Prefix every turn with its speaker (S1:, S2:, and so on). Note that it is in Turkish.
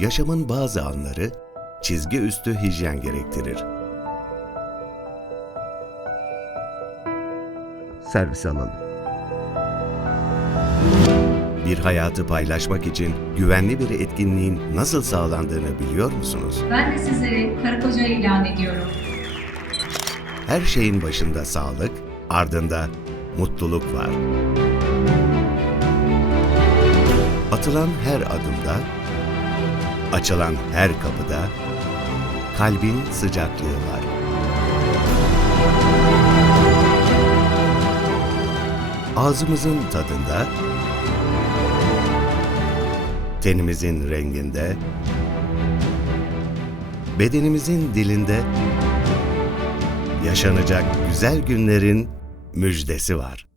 S1: yaşamın bazı anları çizgi üstü hijyen gerektirir.
S2: Servis alalım.
S1: Bir hayatı paylaşmak için güvenli bir etkinliğin nasıl sağlandığını biliyor musunuz?
S3: Ben de sizleri karı koca ilan ediyorum.
S1: Her şeyin başında sağlık, ardında mutluluk var. Atılan her adımda, açılan her kapıda kalbin sıcaklığı var. Ağzımızın tadında, tenimizin renginde, bedenimizin dilinde yaşanacak güzel günlerin müjdesi var.